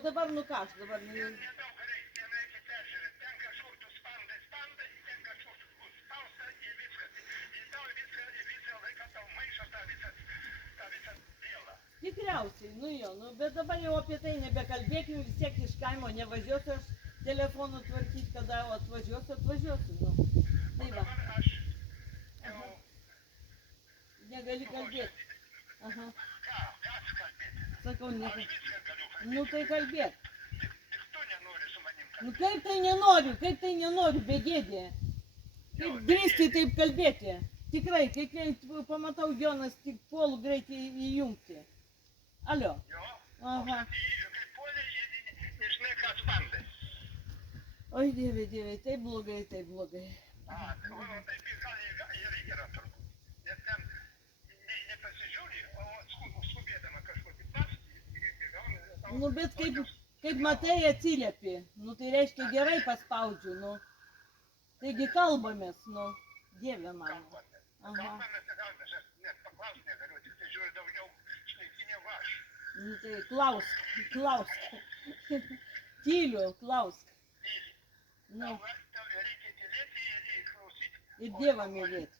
O dabar nu ką aš dabar... Nedaug reikia, ten reikia peržiūrėti. Ten kažkur tu spandai, ir ten kažkur spausta ir viskas. Ir tau visą laiką tau maišo tą visą dėlą. Tikriausiai, nu jo, nu, bet dabar jau apie tai nebekalbėkim, vis tiek iš kaimo nevažiuosiu aš telefonų tvarkyti, kada atvažiuosiu, nu. Tai va. Dabar aš jau... Negali kalbėti. Aha. Ką kalbėti? Sakau, Aš viską galiu kalbėti. nu tai kalbėk. Tik tu nenori su manim kalbėti. Nu kaip tai nenoriu, begėdė. Kaip drįsti taip kalbėti. Tikrai, kiekvien pamatau Jonas, tik puolu greitai įjungti. Alio. Jo? Aha. Kai puolė, nežinai, ką spandai. Oi, dieve, taip blogai. Taip ir gal ir yra turbūt. Nes ten nepasižiūri, o skubėdama kažkokį pastį. Nu, bet kaip matai atsiliepi, nu tai reiškia gerai paspaudžiu, nu. Taigi kalbamės, nu, dieve mano. Kalbamės, aš net paklausti negaliu, tik tai žiūri daugiau šnaikinė vaš. Nu tai klausk. Tyliu, klausk. Tyliai. Nu, Tau reikia tylėti ir klausyti. ir Dievą mylėti.